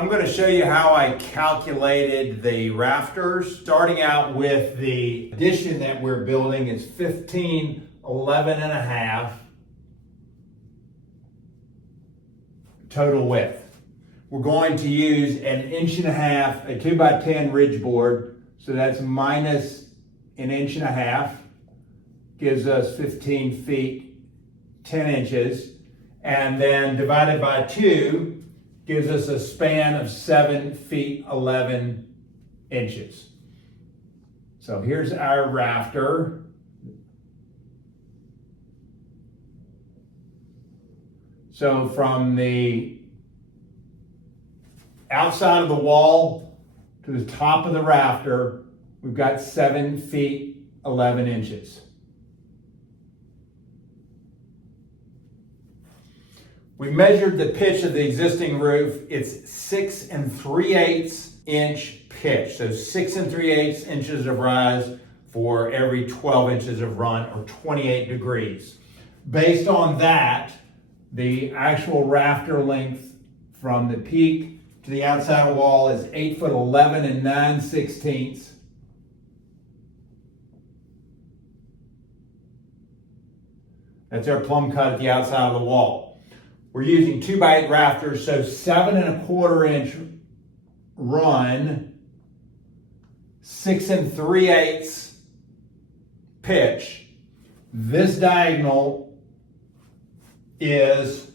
I'm going to show you how I calculated the rafters. Starting out with the addition that we're building is 15, 11 and a half total width. We're going to use an 1.5 inch, a 2x10 ridge board. So that's minus an 1.5 inches, gives us 15 feet, 10 inches. And then divided by 2 gives us a span of 7 feet, 11 inches. So here's our rafter. So from the outside of the wall to the top of the rafter, we've got 7 feet, 11 inches. We measured the pitch of the existing roof. It's 6 3/8 inch pitch. So 6 3/8 inches of rise for every 12 inches of run, or 28 degrees. Based on that, the actual rafter length from the peak to the outside wall is 8 foot 11 and 9/16. That's our plumb cut at the outside of the wall. We're using 2x8 rafters, so 7 1/4 inch run, 6 3/8 pitch. This diagonal is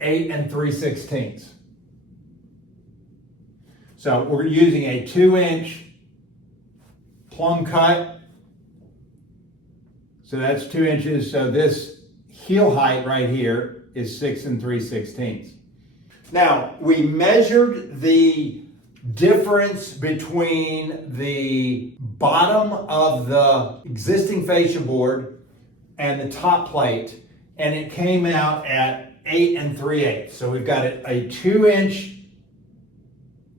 8 3/16. So we're using a 2-inch plumb cut. So that's 2 inches. So this heel height right here is 6 3/16. Now, we measured the difference between the bottom of the existing fascia board and the top plate, and it came out at 8 3/8. So we've got a 2-inch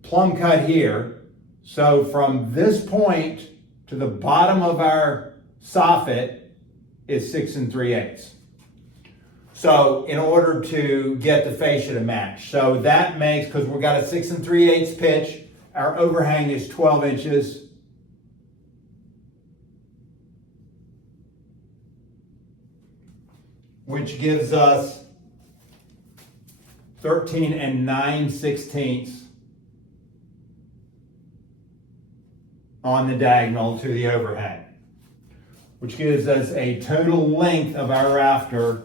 plumb cut here. So from this point to the bottom of our soffit is 6 3/8. So in order to get the fascia to match. So that makes, because we've got a 6 3/8 pitch, our overhang is 12 inches. Which gives us 13 9/16 on the diagonal to the overhang. Which gives us a total length of our rafter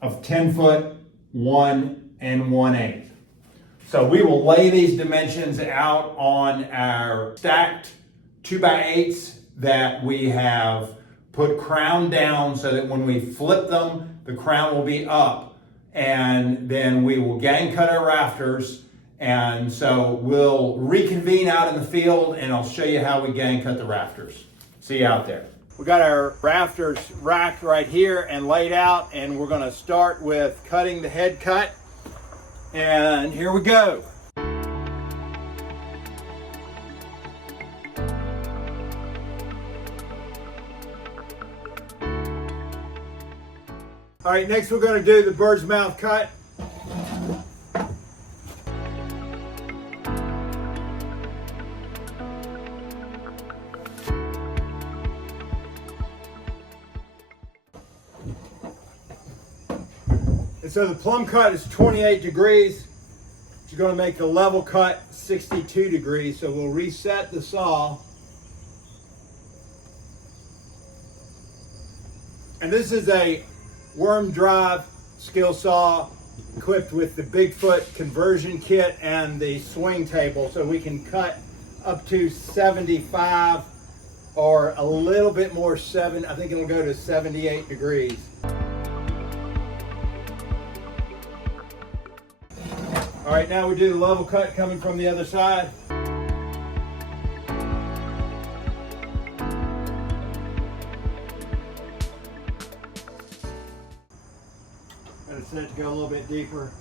of 10 foot, 1 1/8. So we will lay these dimensions out on our stacked 2x8s that we have put crown down, so that when we flip them, the crown will be up. And then we will gang cut our rafters. And so we'll reconvene out in the field, and I'll show you how we gang cut the rafters. See you out there. We got our rafters racked right here and laid out, and we're going to start with cutting the head cut. And here we go. All right, next we're going to do the bird's mouth cut. And so the plumb cut is 28 degrees. You're going to make the level cut 62 degrees. So we'll reset the saw. And this is a worm drive skill saw equipped with the Bigfoot conversion kit and the swing table, so we can cut up to 75 or a little bit more, I think it'll go to 78 degrees. All right, now we do the level cut coming from the other side. Got it set to go a little bit deeper.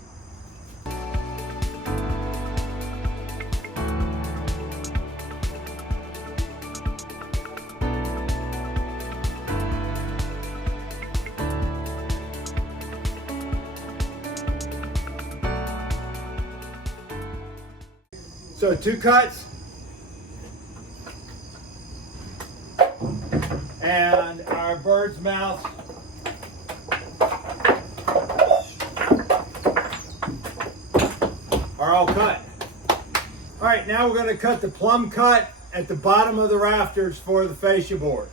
So 2 cuts. And our bird's mouth are all cut. All right, now we're going to cut the plumb cut at the bottom of the rafters for the fascia board.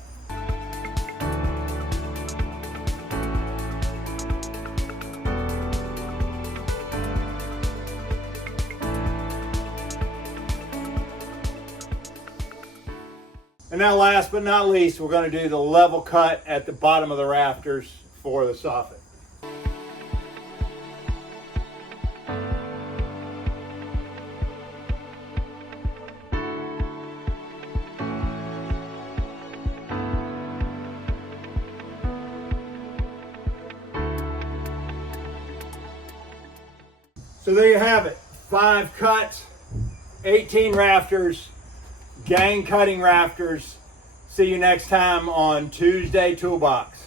And now last but not least, we're going to do the level cut at the bottom of the rafters for the soffit. So there you have it, 5 cuts, 18 rafters, gang cutting rafters. See you next time on Tuesday Toolbox.